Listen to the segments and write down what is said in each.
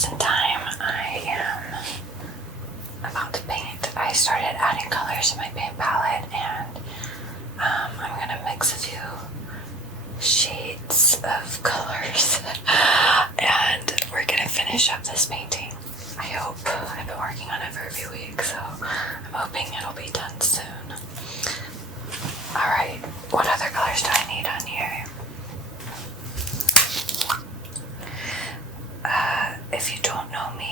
just in time. I am about to paint. I started adding colors to my paint palette, and I'm gonna mix a few shades of colors and we're gonna finish up this painting. I hope. I've been working on it for a few weeks, so I'm hoping it'll be done soon. Alright, what other colors do I need on here? If you don't know me,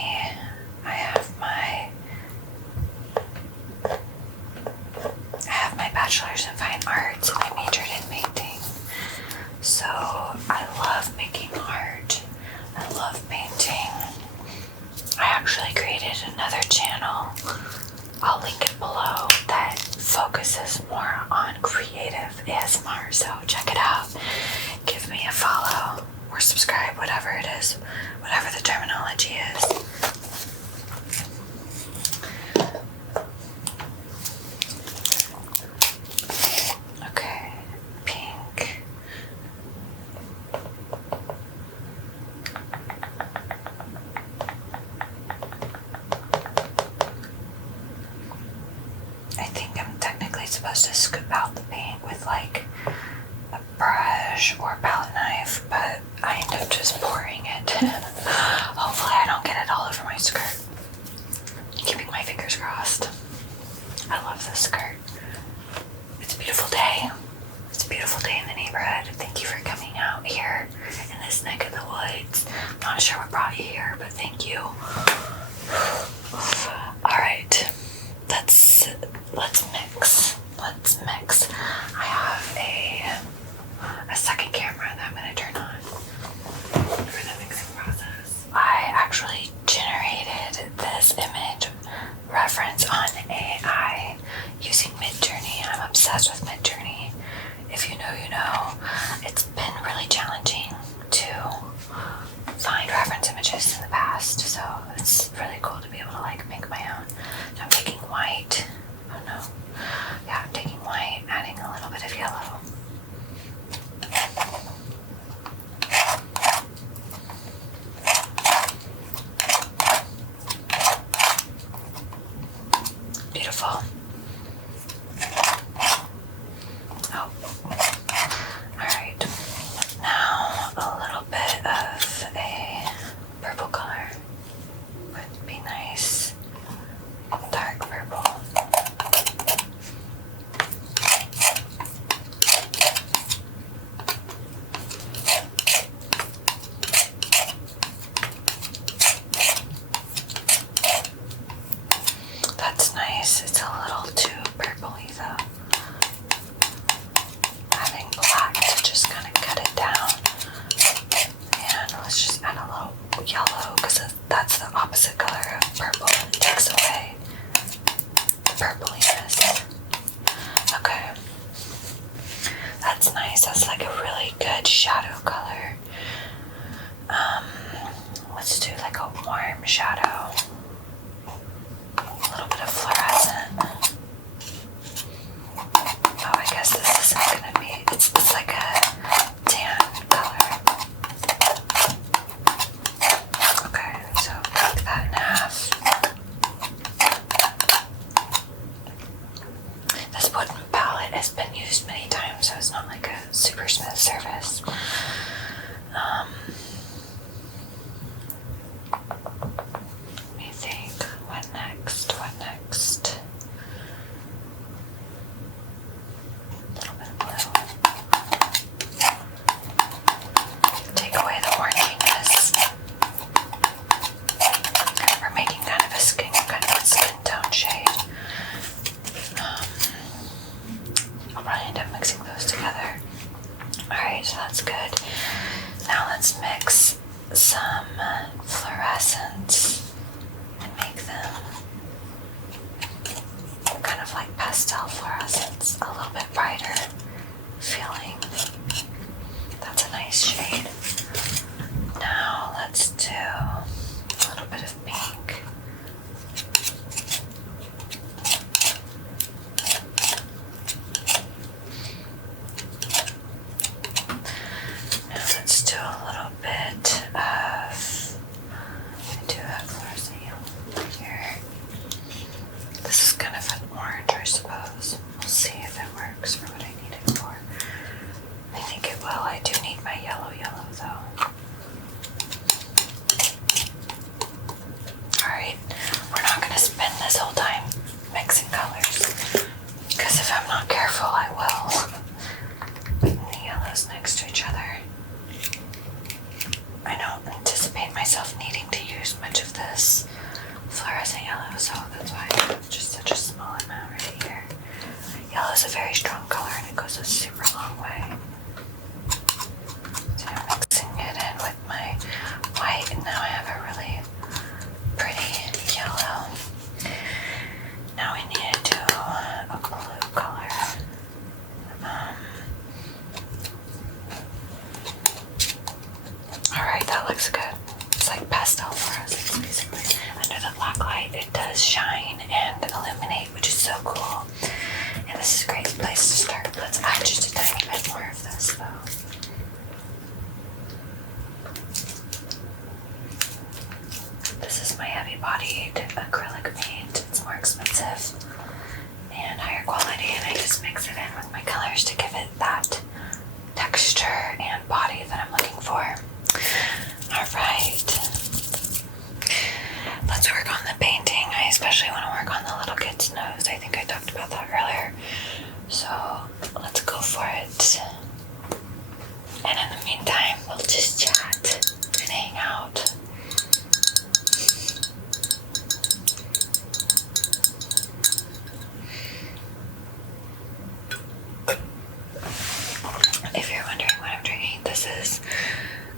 I have my bachelor's in fine arts and I majored in painting. So I love making art. I love painting. I actually created another channel, I'll link it below, that focuses more on creative ASMR. So check it out. Give me a follow or subscribe, whatever it is, whatever the terminology is. Okay, pink. I think I'm technically supposed to scoop out the paint with like a brush or a palette knife, but I end up just pouring it. Hopefully I don't get it all over my skirt. Keeping my fingers crossed. I love this skirt. It's a beautiful day. It's a beautiful day in the neighborhood. Thank you for coming out here in this neck of the woods. I'm not sure what brought you here, but thank you. Alright, let's mix. Let's mix. I have a second camera that I'm going to turn on for the mixing process. I actually generated this image reference on AI using Midjourney. I'm obsessed with Midjourney. If you know, you know. It's been really challenging to find reference images in the past, so it's really cool to be able to like make my own. So I'm taking white. Oh no. Yeah, I'm taking white, adding a little bit of yellow. Beautiful. Oh. Alright. Now a little bit of a purple color would be nice. Dark purple. That's nice. It's a little too purpley though. Having black to just kind of cut it down. And let's just add a little yellow because that's the opposite color of purple and it takes away the purpliness. Okay. That's nice. That's like a really good shadow color. Let's do like a warm shadow. A little bit of fluorescent. Oh, I guess this isn't gonna be, it's like a tan color. Okay, so break that in half. This wooden palette has been used many times, so it's not like a super smooth surface. Let me think, what next? A little bit of blue. Take away the oranginess. We're making kind of a skin tone shade. I'll probably end up mixing those together. Alright, so that's good. Now let's mix some fluorescents and make them kind of like pastel fluorescents, a little bit brighter feeling. That's a nice shade. Now let's do a little bit of pink. Now let's do a little bit of yellow though. Alright, we're not going to spend this whole time mixing colors, because if I'm not careful I will. Putting the yellows next to each other. I don't anticipate myself needing to use much of this fluorescent yellow, so that's why it's just such a small amount right here. Yellow is a very strong color and it goes a super long way. So I'm mixing it in with my white, and now I have a really pretty yellow. Now we need to do a blue color. Alright, that looks good. It's like pastel fluorescence basically. Under the black light it does shine and illuminate, which is so cool. And this is a great place to start. Let's add just a tiny bit more of this though. This is my heavy-bodied acrylic paint. It's more expensive and higher quality, and I just mix it in with my colors to give it that texture and body that I'm looking for. Alright. Let's work on the painting. I especially want to work on the little kid's nose. I think I talked about that earlier. So let's go for it. And in the meantime, we'll just chat and hang out. If you're wondering what I'm drinking, this is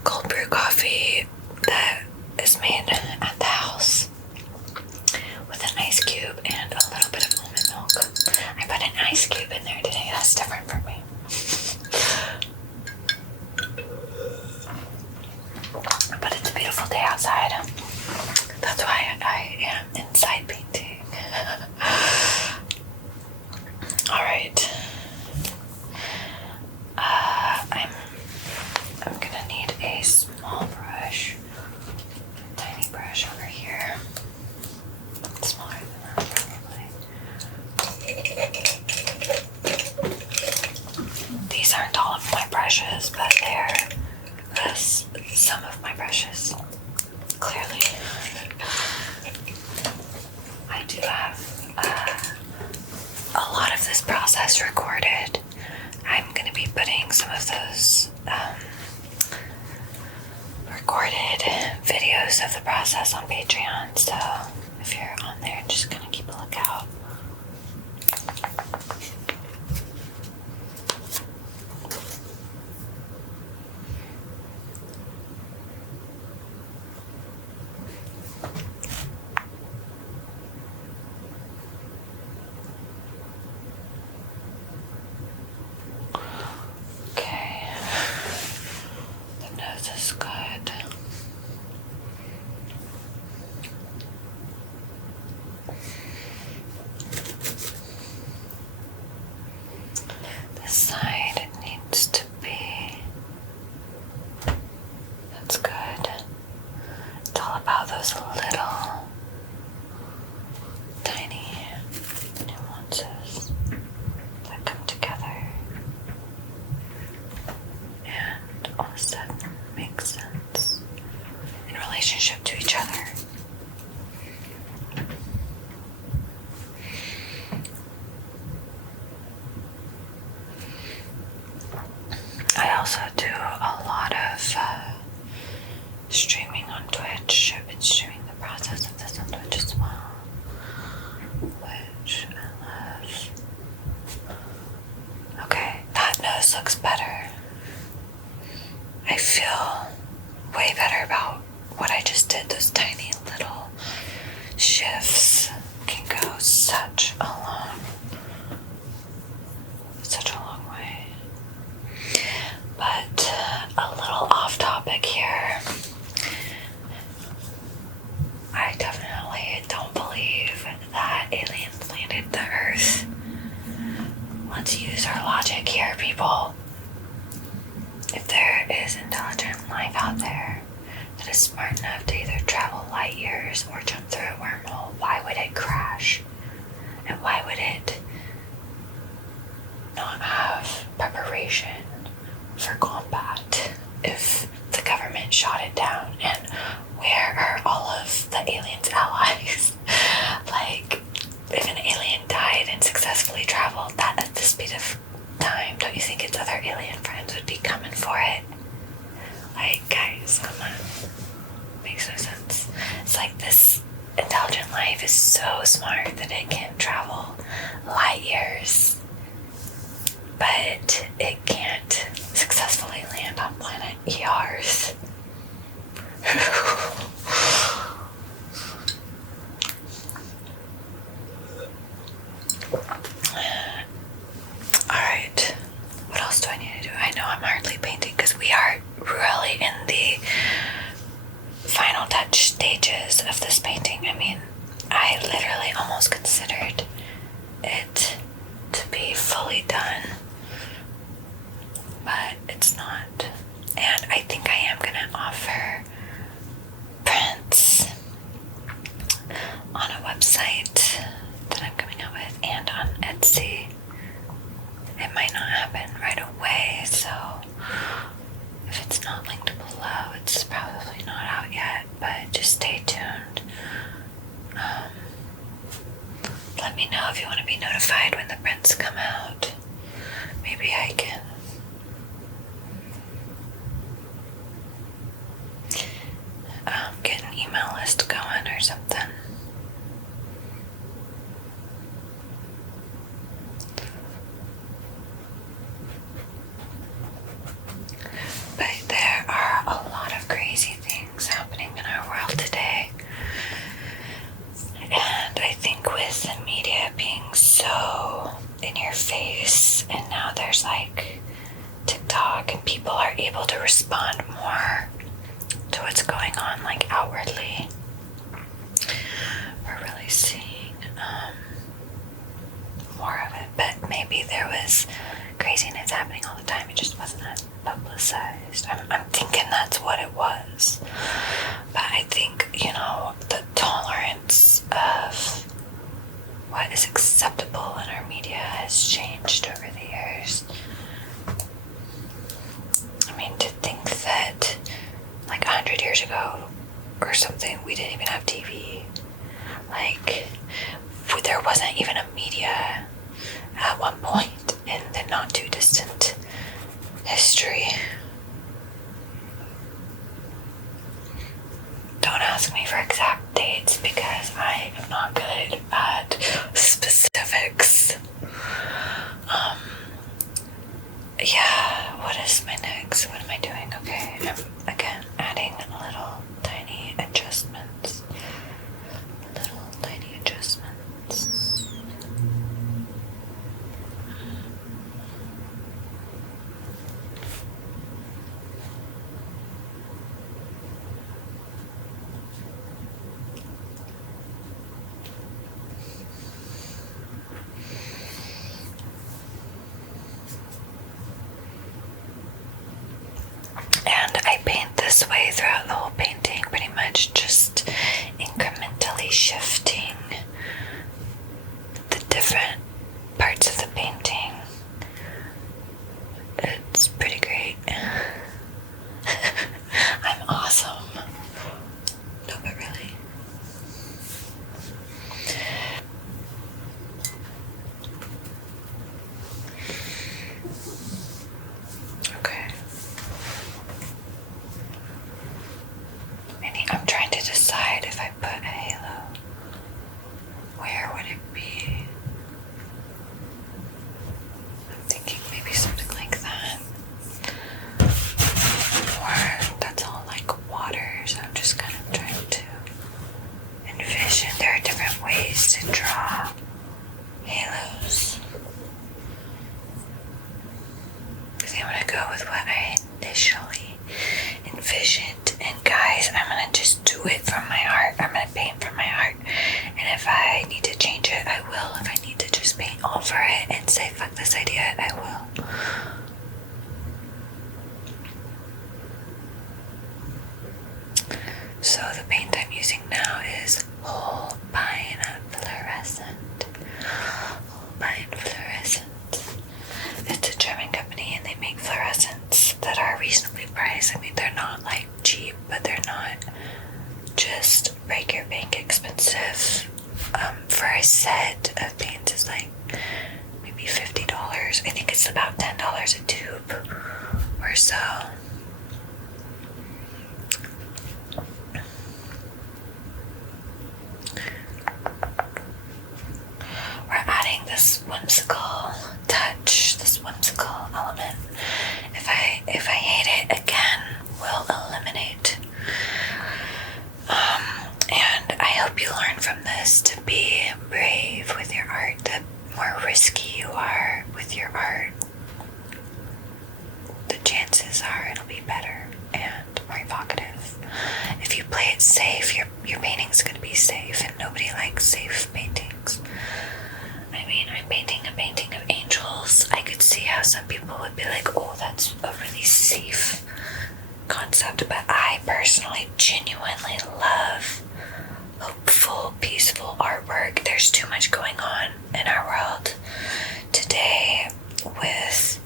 cold brew coffee that is made at the house with an ice cube and a little bit of almond milk. I put an ice cube in there today. That's different for me. But it's a beautiful day outside. That's why I am inside painting. Alright. I'm gonna need a small brush. Tiny brush over here. Smaller than that, probably. These aren't all of my brushes, but they're some of my brushes. Clearly. I do have a lot of this process recorded. I'm going to be putting some of those recorded videos of the process on Patreon, so if you're on there, just going to keep a lookout. Side needs to be, that's good. It's all about those little tiny nuances that come together and all of a sudden make sense in relationship to each other. I also do a lot of streaming on Twitch. I've been streaming the process of this on Twitch as well, which I love. Okay, that nose looks better. I feel way better about what I just did. Those tiny little shifts can go such a long way. But a little off topic here. I definitely don't believe that aliens landed the Earth. Let's use our logic here, people. If there is intelligent life out there that is smart enough to either travel light years or jump through a wormhole, why would it crash? And why would it not have preparation for combat if the government shot it down? And where are all of the aliens' allies? Like, if an alien died and successfully traveled that at the speed of time, don't you think its other alien friends would be coming for it? Like, guys, come on. Makes no sense. It's like this intelligent life is so smart that it can travel light years, but it can't successfully land on planet ERs. Alright, what else do I need to do? I know I'm hardly painting because we are really in the final touch stages of this painting. I mean, I literally almost considered it to be fully done, but it's not. And I think I am gonna offer prints on a website that I'm coming up with and on Etsy. It might not happen right away, so if it's not linked below, it's probably not out yet, but just stay tuned. Let me know if you want to be notified when the prints come out. Maybe I can get an email list going or something. But there are a lot of crazy things happening in our world today. And I think with the media being so in your face, and now there's like TikTok, and people are able to respond more to what's going on, like outwardly, we're really seeing more of it. But maybe there was craziness happening all the time, it just wasn't that publicized. I'm thinking that's what it was. But I think, the tolerance of what is acceptable in our media has changed over the years. I mean, to think that like 100 years ago or something, we didn't even have TV. Like, there wasn't even a media at one point in the not too distant history. Don't ask me for exact dates because I am not good at specifics. Yeah, what is my next? What am I doing? Okay, I'm again adding little tiny adjustments. Little tiny adjustments. And I paint this way throughout the whole painting, pretty much just incrementally shifting the different parts of the painting. It's pretty great. I'm awesome. No, but really. Okay. I'm trying to decide if I put a halo. Where would it be? I'm thinking maybe something like that. Or that's all like water, so I'm just kind of trying to envision. There are different ways to draw halos. I think I'm going to go with what I initially envisioned. And guys, I'm going to just do it from my heart. I'm going to paint from my heart. And if I need to change it, I will. If I need to just paint over it and say, fuck this idea, I will. So the paint I'm using now is Holbein Fluorescent. Holbein Fluorescent. It's a German company and they make fluorescents that are reasonably price. I mean, they're not like cheap, but they're not just break your bank expensive. For a set of paints is like maybe $50. I think it's about $10 a tube or so. We're adding this whimsical touch, this whimsical element. If I hate it again, we'll eliminate. And I hope you learn from this to be brave with your art. The more risky you are with your art, the chances are it'll be better and more evocative. If you play it safe, your painting's gonna be safe, and nobody likes safe paintings. I mean, I'm painting a painting of angels. I could see how some people would be like, oh, that's a really safe concept, but I personally genuinely love hopeful, peaceful artwork. There's too much going on in our world today with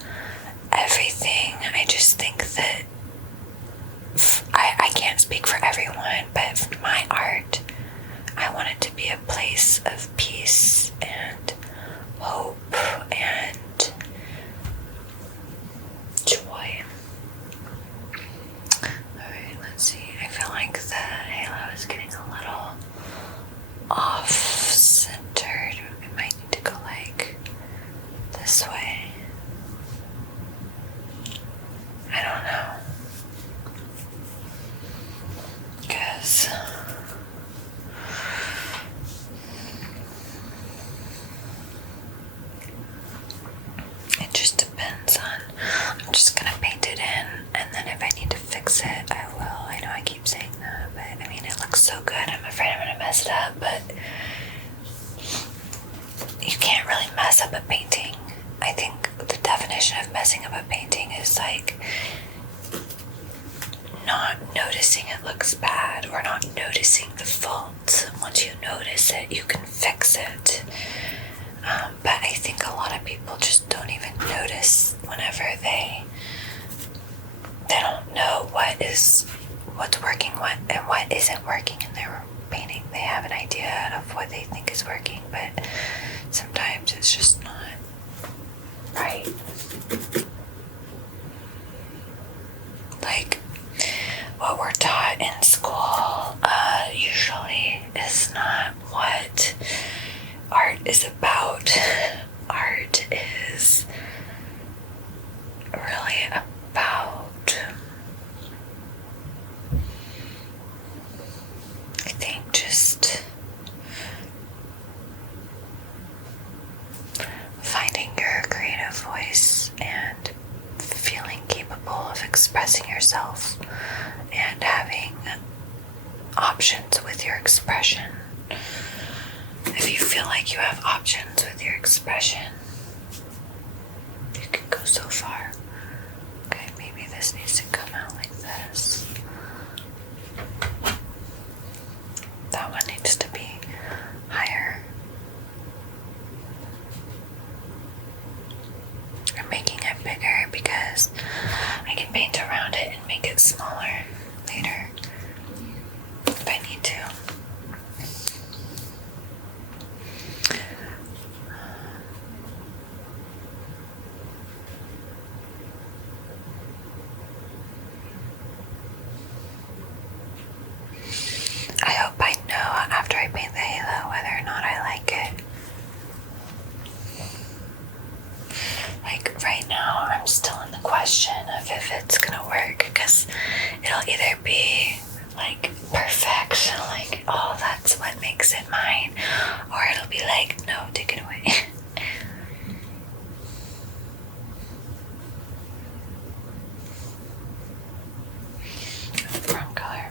everything. I just think that I can't speak for everyone, but my art, I want it to be a place of peace and hope and joy. Alright, let's see. I feel like the halo is getting a little off-centered. We might need to go like this way. I don't know. Because it just depends on, I'm just gonna paint it in, and then if I need to fix it, I will. I know I keep saying that, but I mean, it looks so good. I'm afraid I'm gonna mess it up, but you can't really mess up a painting. I think the definition of messing up a painting is like not noticing it looks bad or not noticing the fault. Once you notice it, you can fix it. But I think a lot of people just don't even notice whenever they don't know what's working, and what isn't working in their painting. They have an idea of what they think is working, but sometimes it's just not right. Like, what we're taught in school usually is not what art is about. Art is really about, I think, just finding your creative voice and feeling capable of expressing yourself and having options with your expression. If you feel like you have options with your expression, you can go so far. Okay, maybe this needs to come out like this. That one needs to be higher. I'm making it bigger because I can paint around it and make it smaller later if I need to. I hope I know after I paint the halo whether or not I like it. Like right now, I'm still in the question of if it's gonna work, because it'll either be like perfect, like, oh, that's what makes it mine, or it'll be like, no, take it away. Wrong color.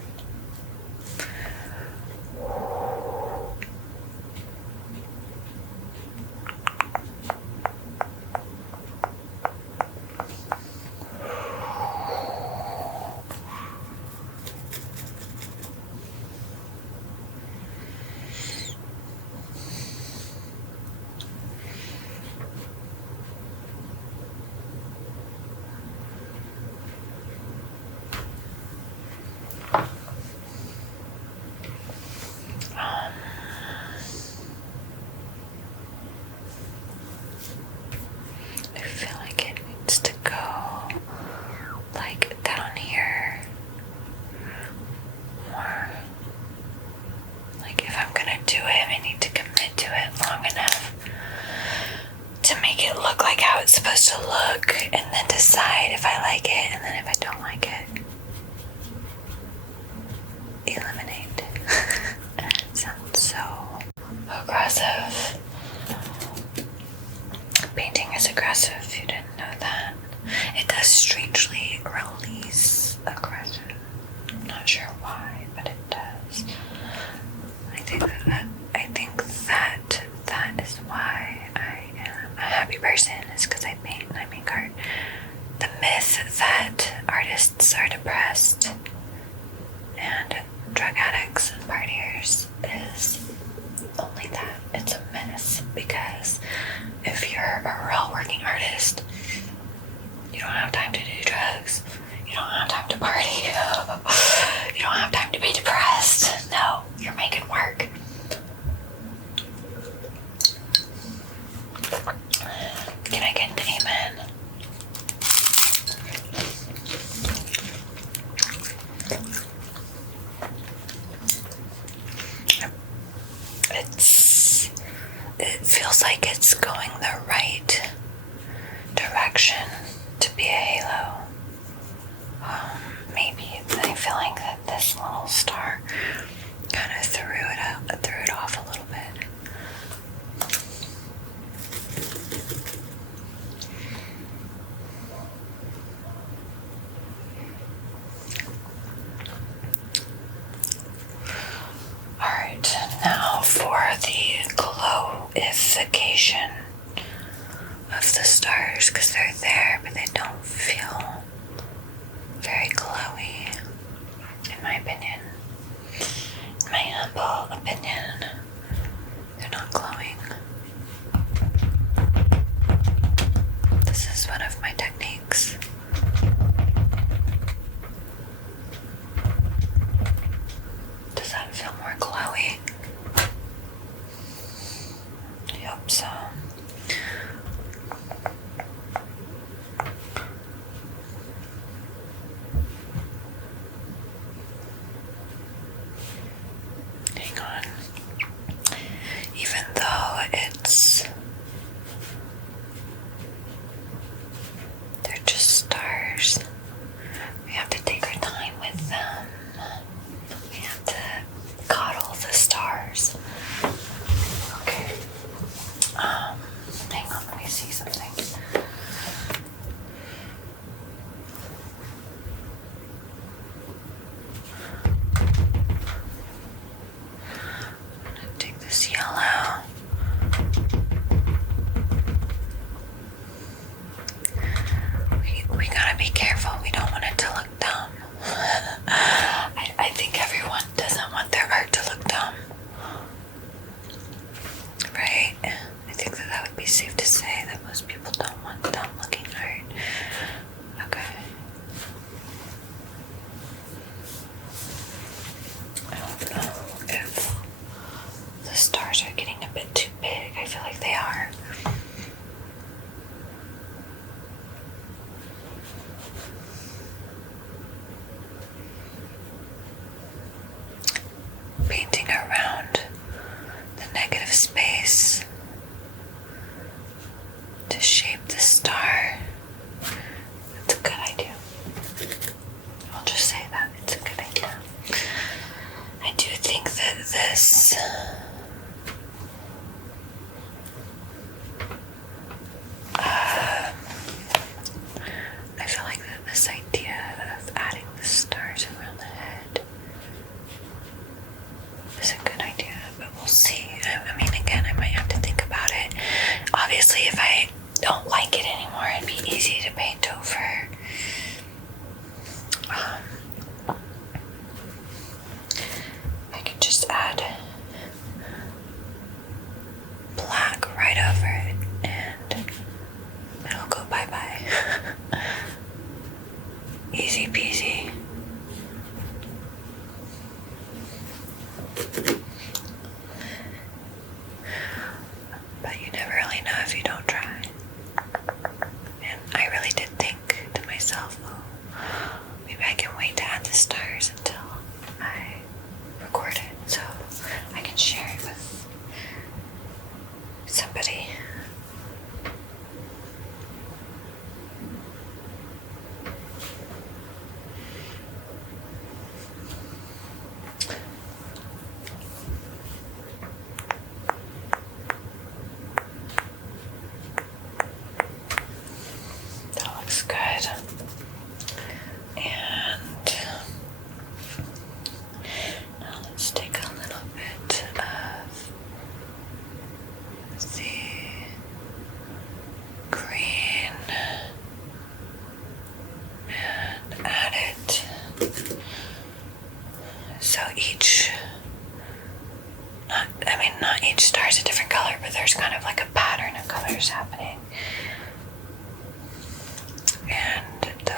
like it, and then if I don't like it, eliminate. Sounds so aggressive. Painting is aggressive, if you didn't know that. It does strangely release aggression. I'm not sure why, but it does. I think that is why I am a happy person, is because I paint and I make art. The myth that artists are depressed and drug addicts and partiers is only that. It's a myth, because if you're a real working artist, you don't have time to do drugs. You don't have time to party. You don't have time to be depressed. No, you're making work. Can I get an amen? It feels like it's going the right direction to be a halo. Maybe I'm feeling that this little star kind of threw it off a little bit. Alright, now for the glowification of the stars, because they're there, but they don't feel very glowy, in my opinion. In my humble opinion, they're not glowing. This is one of my techniques. Does that feel more glowy? I hope so.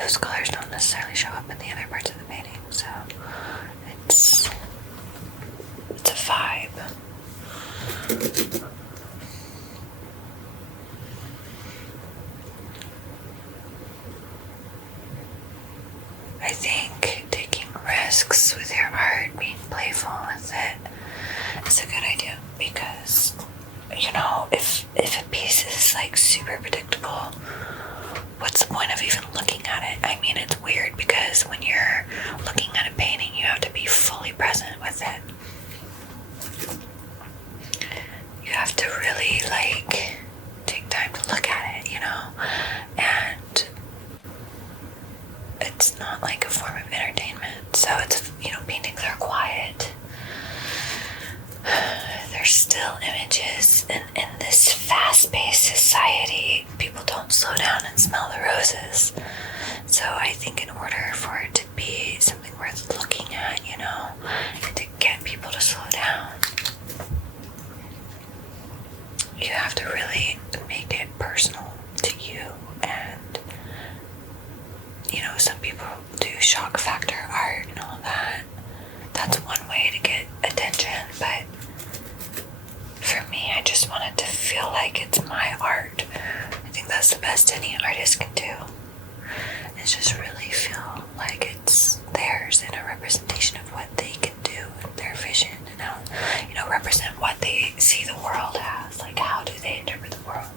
those colors don't necessarily show up in the other parts of the painting, so it's a vibe. I think taking risks with your art, being playful with it, is a good idea, because, you know, if a piece is like super predictable, what's the point of even looking at it? I mean, it's weird because when you're looking at a painting, you have to be fully present with it. You have to really like take time to look at it, you know, and it's not like a form of entertainment. So it's, you know, paintings are quiet. There's still images, and in this fast-paced society, people don't slow down and smell the roses. So I think in order for it to be something worth looking at, you know, and to get people to slow down, you have to really make it personal to you. And, you know, some people do shock factor art and all that. That's one way to get attention, but for me, I just wanted to feel like it's my art. I think that's the best any artist can do, is just really feel like it's theirs and a representation of what they can do and their vision, and how, you know, represent what they see the world as. Like, how do they interpret the world?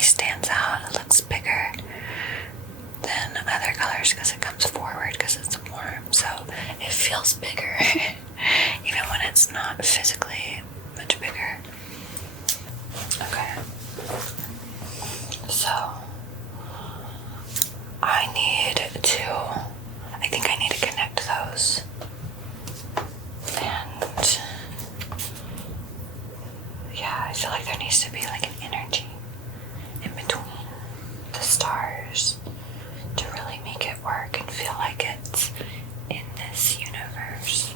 Stands out. It looks bigger than other colors because it comes forward because it's warm, so it feels bigger even when it's not physically much bigger. Okay, so I think I need to connect those, and yeah, I feel like there needs to be like an energy in between the stars to really make it work and feel like it's in this universe.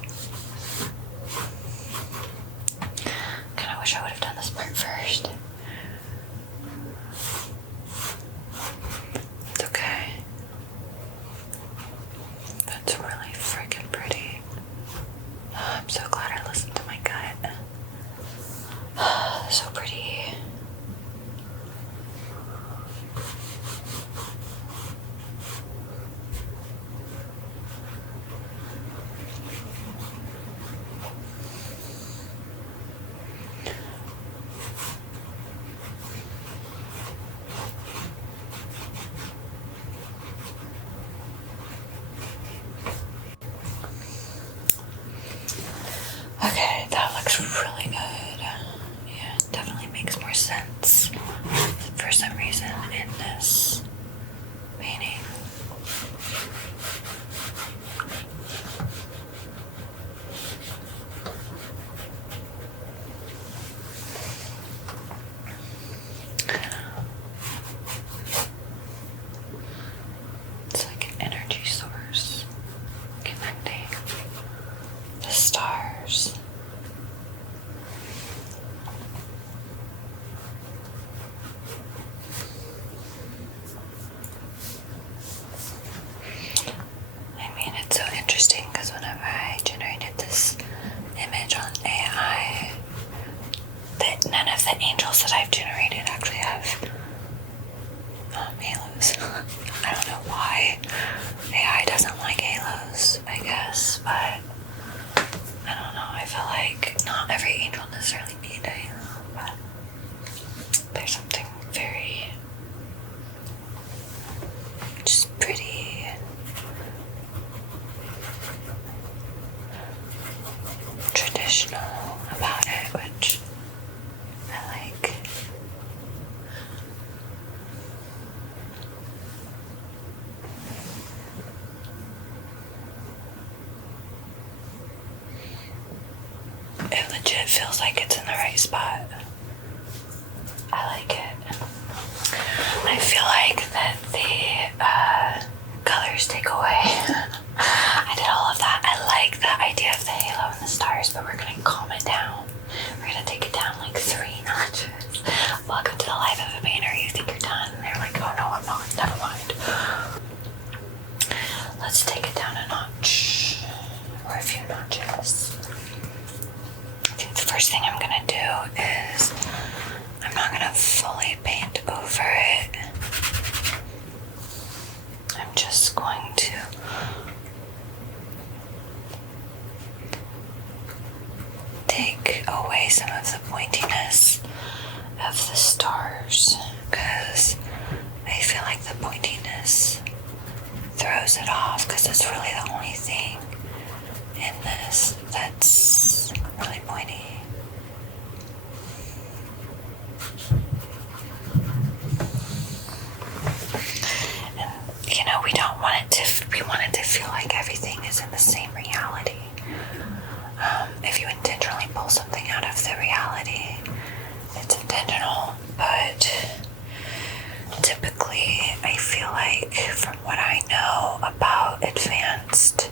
Kinda wish I would have done this part first. It's okay. That's really freaking pretty. Oh, I'm so glad I listened to my gut. So pretty. Okay, that looks really good. Yeah, it definitely makes more sense for some reason in this painting. It's like an energy source connecting the stars. I mean, it's so interesting because whenever I generated this image on AI, that none of the angels that I've generated actually have halos. I don't know why AI doesn't like halos, I guess, but I don't know. I feel like not every angel necessarily needs a halo, but there's something very just pretty and traditional about it, which I like. It legit feels like it's in the right spot. I like it. I feel like that the colors take away. I did all of that. I like the idea of the halo and the stars, but we're gonna calm it down. We're gonna take it down like 3 notches. Welcome to the life of a painter. You think you're done, and they're like, oh no, I'm not. Never mind. Let's take it down a notch, or a few notches. I think the first thing I'm gonna do is I'm not gonna fully paint over it. I'm just going to take away some of the pointiness of the stars, because I feel like the pointiness throws it off, because it's really the only thing in this that's really pointy. And you know, we want it to feel like everything is in the same reality. If you intentionally pull something out of the reality, it's intentional, but typically I feel like, from what I know about advanced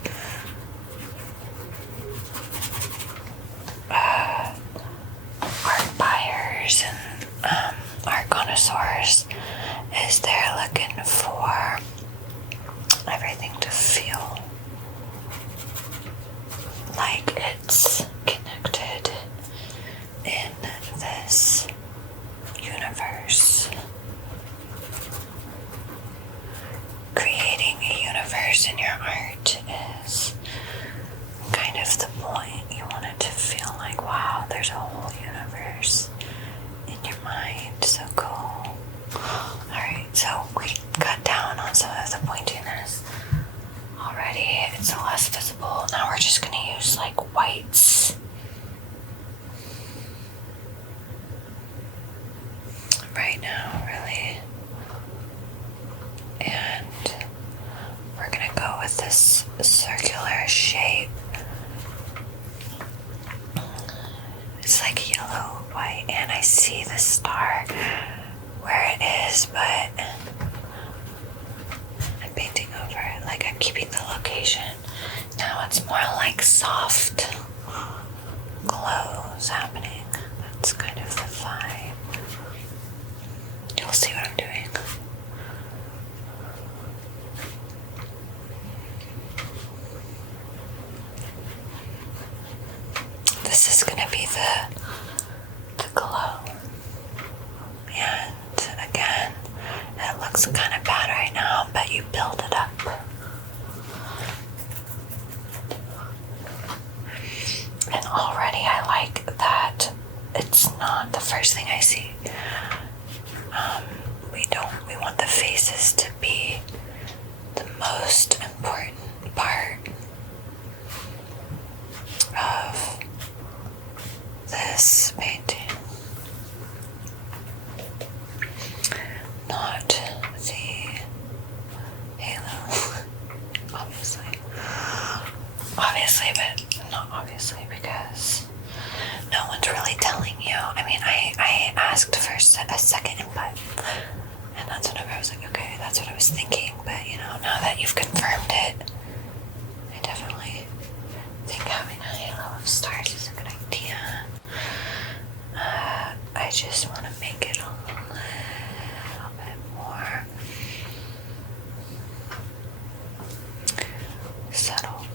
art buyers and art connoisseurs, is they're looking for everything to feel like it's connected in this universe. Creating a universe in your art is kind of the point. You want it to feel like, wow, there's a whole universe in your mind. So cool. Alright, so we cut down on some of the pointiness already. It's less visible. Now we're just gonna use like whites. Right now, really. And we're gonna go with this circular shape. It's like yellow, white, and I see the star where it is, but I'm painting over it, like I'm keeping the location. Now it's more like soft glows happening. That's kind of the vibe. You'll see what I'm doing. This is gonna be the glow. And again, it looks kind of bad right now, but you build it up. And already I like that it's not the first thing I see. We want the faces to be the most important part of this painting. Not the halo. Obviously, but not obviously, because no one's really telling you. I mean, I asked for a second input, and that's when I was like, okay, that's what I was thinking, but you know, now that you've confirmed it, I definitely think having a halo of stars is a good idea. I just want to make it a little bit more subtle.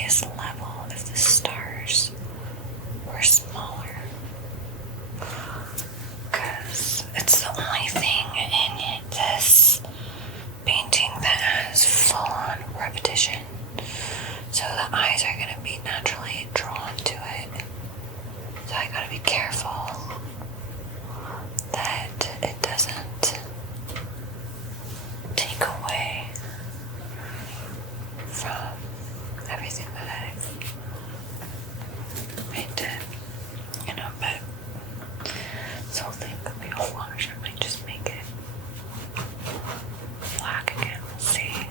serious level if the stars were smaller. Because it's the only thing in this painting that has full-on repetition. So the eyes are going to be naturally drawn to it. So I gotta be careful that it doesn't take away from everything that I've painted, you know, but this whole thing could be a wash. I might just make it black again. We'll see.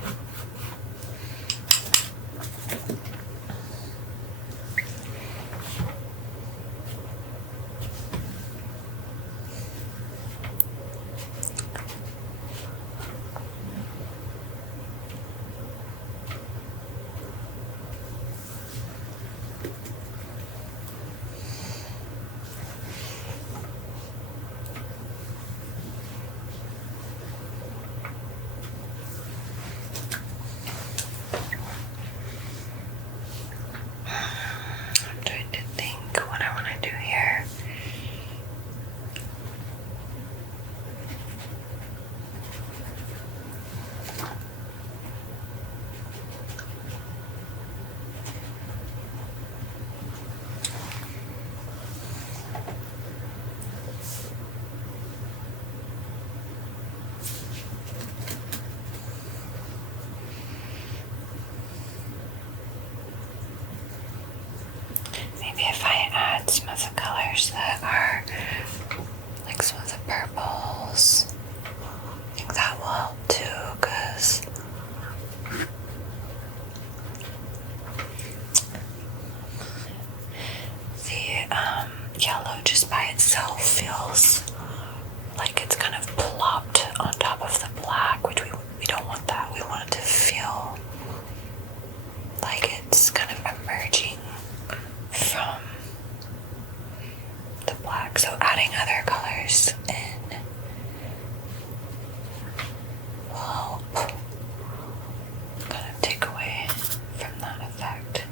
Maybe if I add some of the colors that are like some of the purples, I think that will help too, because the yellow just by itself feels like it's kind of plopped on top of the black, which we don't want that. We want it to feel like it's kind of emerging from the black. So adding other colors in will help kind of take away from that effect.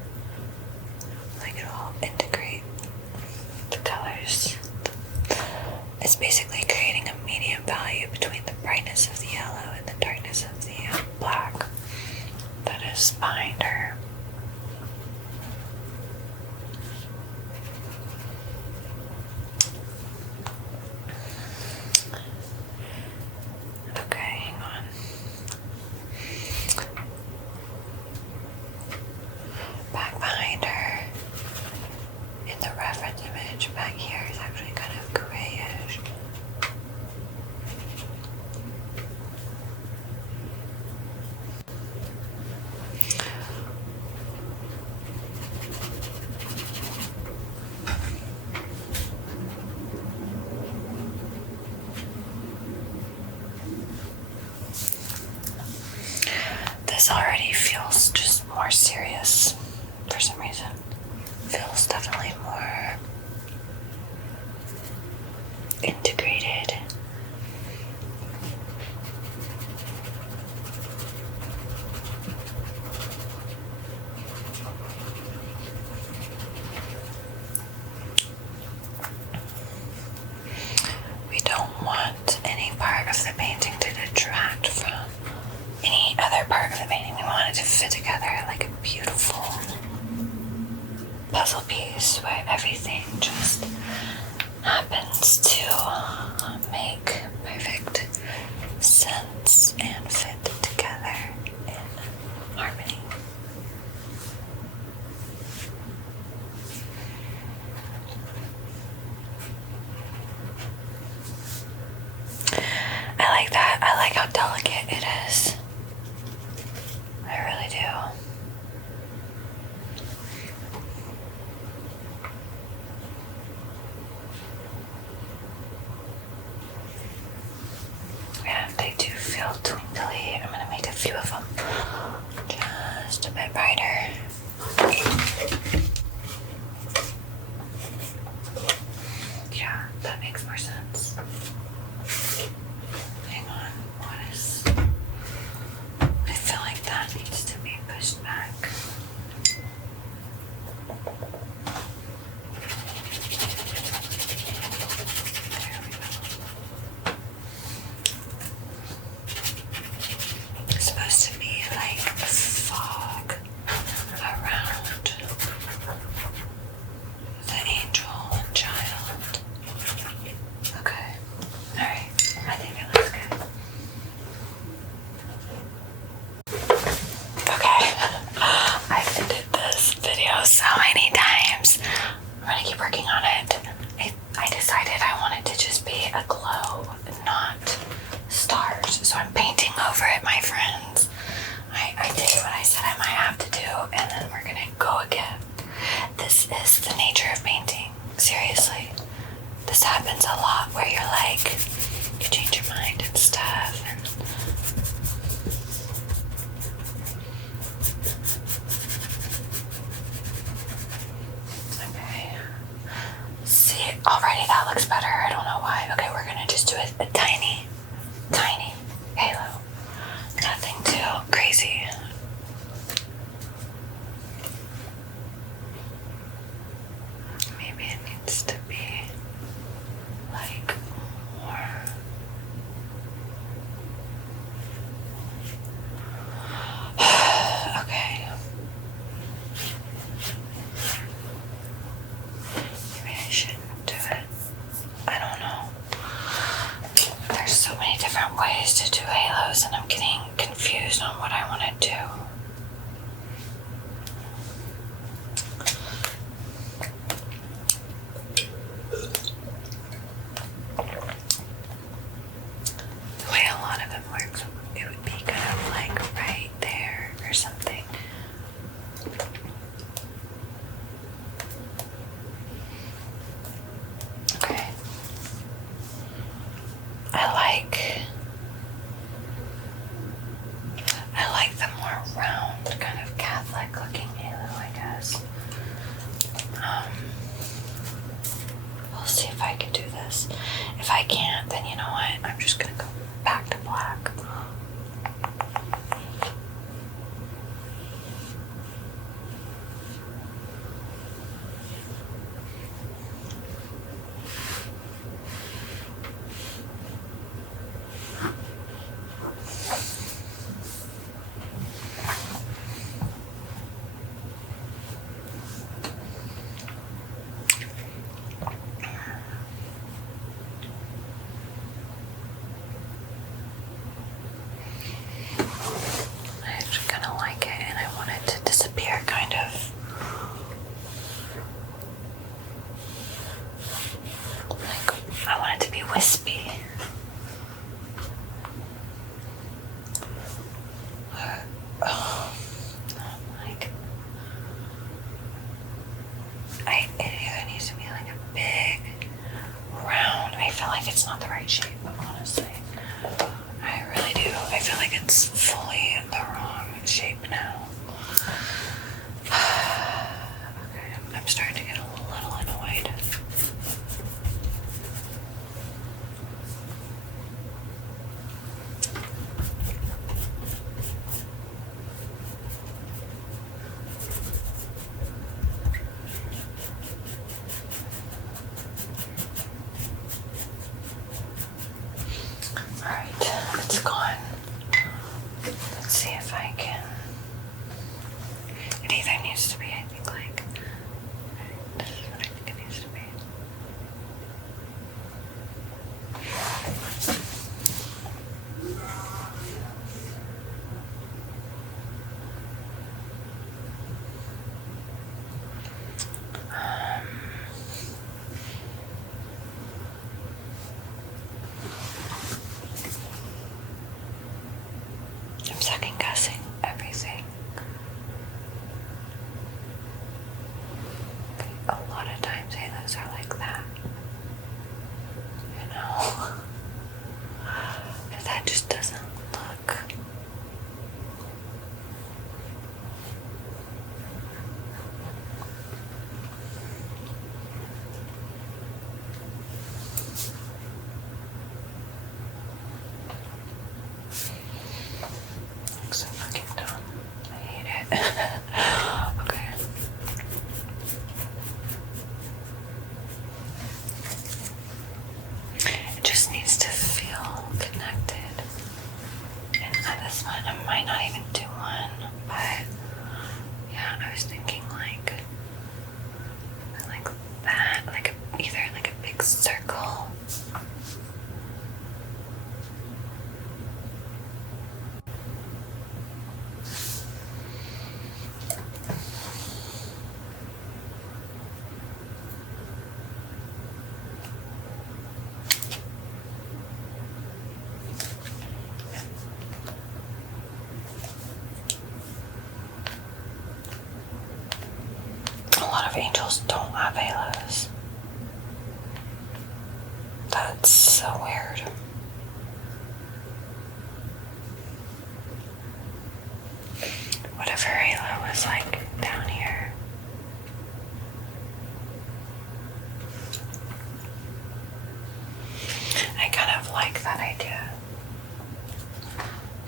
Like it'll integrate the colors. It's basically creating a medium value between the brightness of the yellow and the darkness of the black that is behind her. Back here is actually kind of grayish. This already feels just more serious for some reason. Feels definitely more integrated. We don't want any part of the painting to detract from any other part of the painting. We want it to fit together like a beautiful puzzle piece where everything just happens to make perfect sense and fit together in harmony. I like that. I like how delicate it is. I really do. Yeah, they do feel this happens a lot where you're like, you change your mind and stuff, and okay. See, already that looks better. I don't know why. Okay, we're gonna just do a tiny halo. Nothing too crazy. Maybe it needs to be like more. Okay. Maybe I shouldn't do it. I don't know. There's so many different ways to do halos, and I'm getting confused on what I want to do. The way a lot of it works, it would be kind of like right there or something. Okay. I like the more round, kind of Catholic looking halo, I guess. We'll see if I can do this. If I can't, then you know what? I'm just gonna go back to black. I actually kind of like it, and I want it to disappear, kind of. Like, I want it to be wispy. It either needs to be like a big, round. I feel like it's not the right shape, honestly. I really do. I feel like it's fully the wrong shape now. Okay, I'm starting to get a little annoyed. Alright, it's gone. Let's see if I can. It either needs to be, I think, like. This is what I think it needs to be. I'm second guessing everything. A lot of times halos are like that. You know? But that just doesn't look. Looks so fucking dumb. I hate it. Okay. It just needs to feel connected. And this one, I might not even do one, but yeah, I was thinking like that, like either like a big circle. A lot of angels don't have halos. That's so weird. What if her halo was like down here? I kind of like that idea.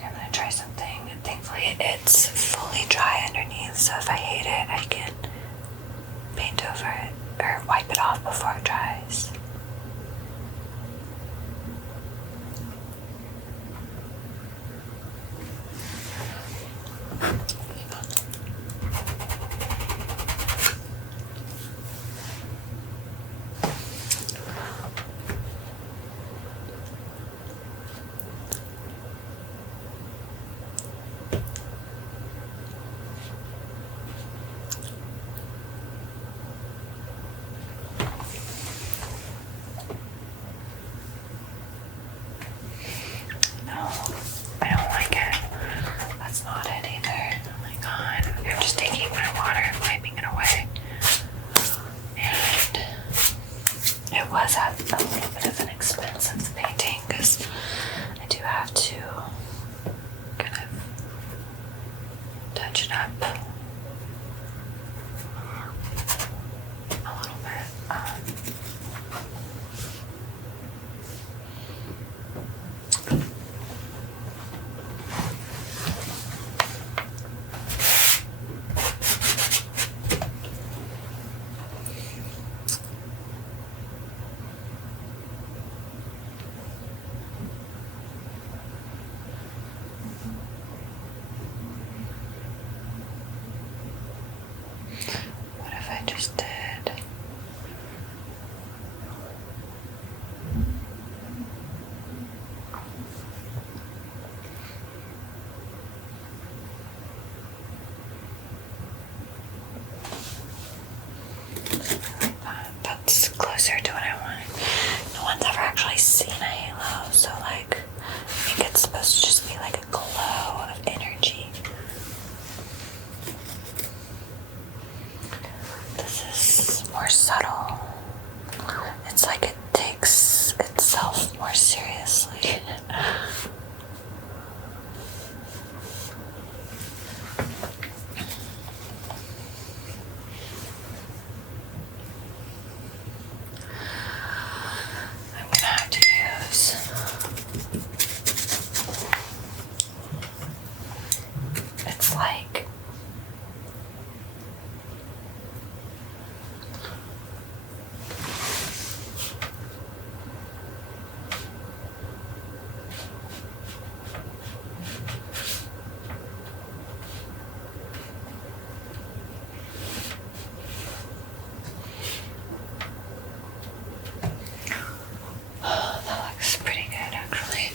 I'm gonna try something. Thankfully, it's fully dry underneath, so if I hate it, I can paint over it or wipe it off before it dries. It was at a little bit of an expense of the painting because I do have to kind of touch it up a little bit. What if I just did? That's closer to what I want. No one's ever actually seen a halo, so like I think it's supposed to just be like a glow of energy. This is more subtle. It's like it takes itself more seriously. I'm gonna have to use it's like that looks pretty good actually.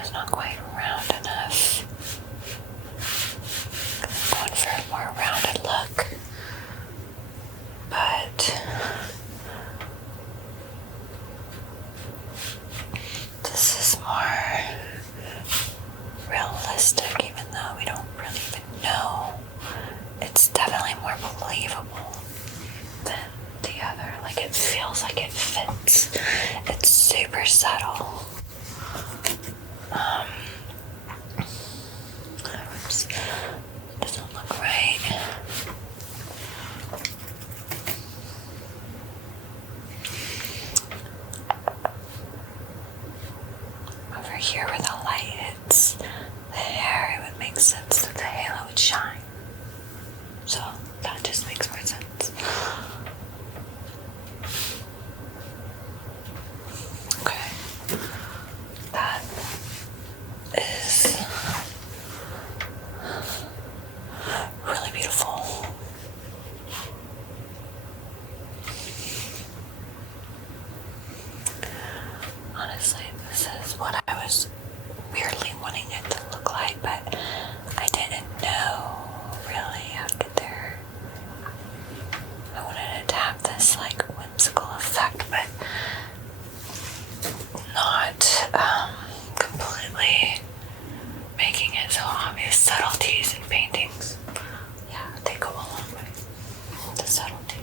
It's not quite round enough. I'm going for a more rounded look. But this is more realistic, even though we don't really even know. It's definitely more believable than the other. Like it feels like it fits. It's super subtle. Oops. Doesn't look right. Over here where the light hits the hair, it would make sense that the halo would shine. So that just makes more sense. Okay. That is really beautiful. Honestly, this is what I was weirdly wanting it to look like, but I didn't know really how to get there. I wanted it to have this like whimsical effect, but not completely making it so obvious. Subtleties in paintings, yeah, they go a long way. The subtlety.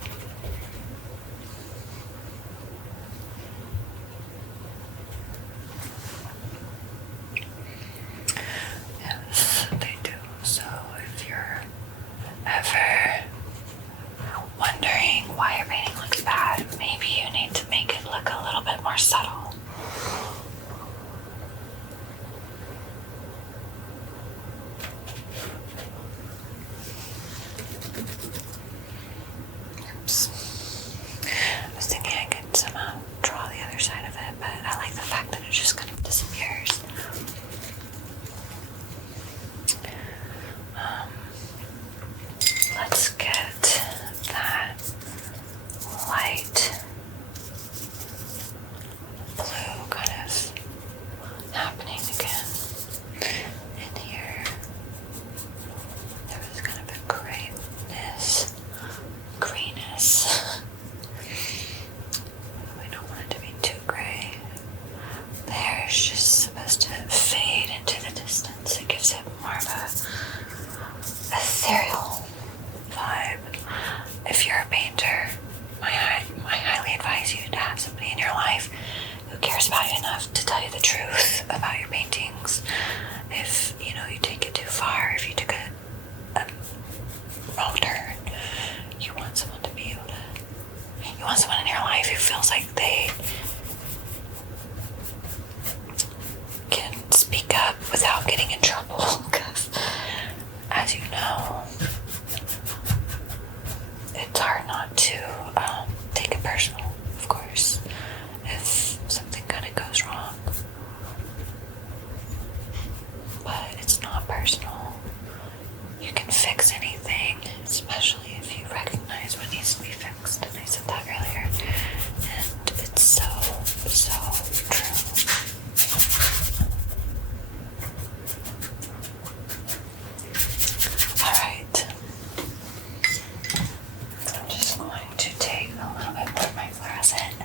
You want someone in your life who feels like they can speak up without getting in trouble. Because, as you know, it's hard not to take it personal, of course, if something kind of goes wrong. But it's not personal. You can fix anything, especially if you recognize what needs to be fixed. And I said that earlier. And it's so, so true. Alright. I'm just going to take a little bit more of my fluorescent.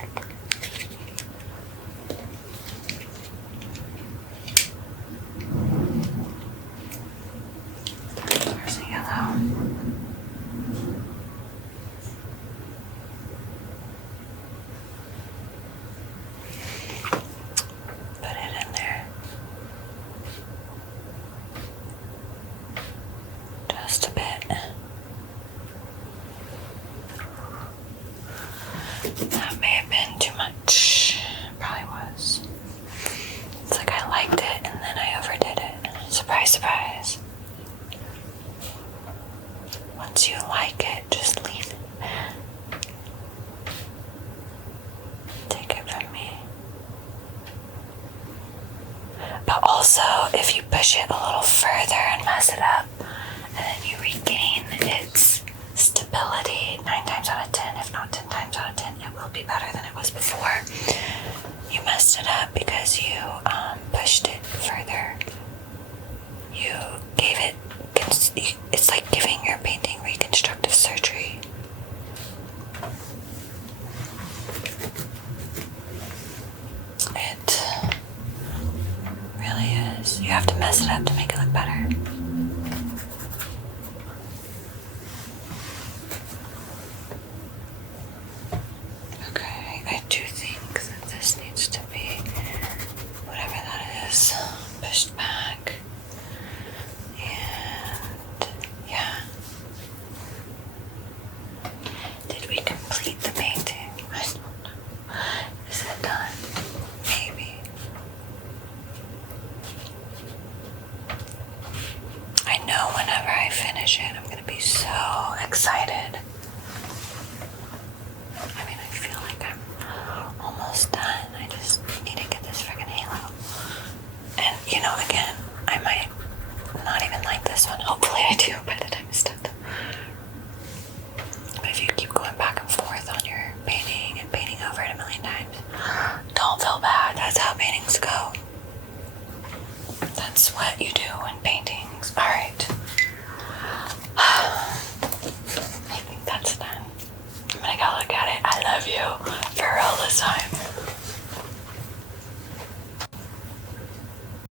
There's a yellow. Put it in there. Just a bit. That may have been too much. Probably was. It's like I liked it and then I overdid it. Surprise, surprise. Once you like it, just leave it. Take it from me. But also, if you push it a little further and mess it up, and then you regain its stability 9 times out of 10, if not 10 times out of 10, it will be better than it was before. You messed it up because you pushed it further. You gave it, it's like giving your painting reconstructive surgery. It really is. You have to mess it up to make it look better. Okay, I do think that this needs to be, whatever that is, pushed back. And yeah. Did we complete the painting? I don't know. Is it done? Maybe. I know whenever I finish it, I'm going to be so excited. I mean, I feel like I'm almost done. I just need to get this friggin' halo. And, you know, again, I might not even like this one. Hopefully I do by the time it's done. But if you keep going back